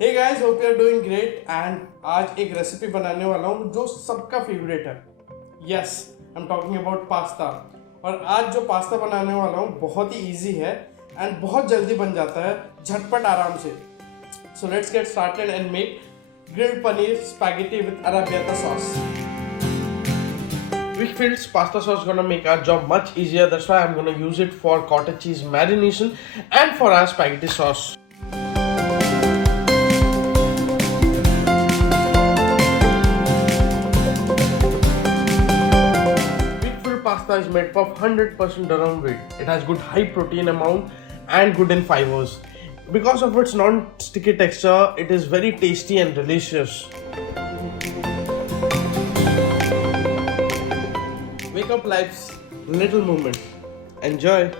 Hey guys, hope you are doing great and आज एक recipe बनाने वाला हूँ जो सबका फेवरेट है. Yes, I'm talking about pasta. और आज जो पास्ता बनाने वाला हूँ बहुत ही इजी है एंड बहुत जल्दी बन जाता है, झटपट आराम से. So let's get started and make grilled paneer spaghetti with Arabiata sauce. Weikfield's pasta sauce is gonna make our job much easier. That's why I'm gonna use it for cottage cheese marination and for our spaghetti sauce. Pasta is made of 100% durum wheat. It has good high protein amount and good in fibers. Because of its non-sticky texture, it is very tasty and delicious. Wake up life's little moment. Enjoy.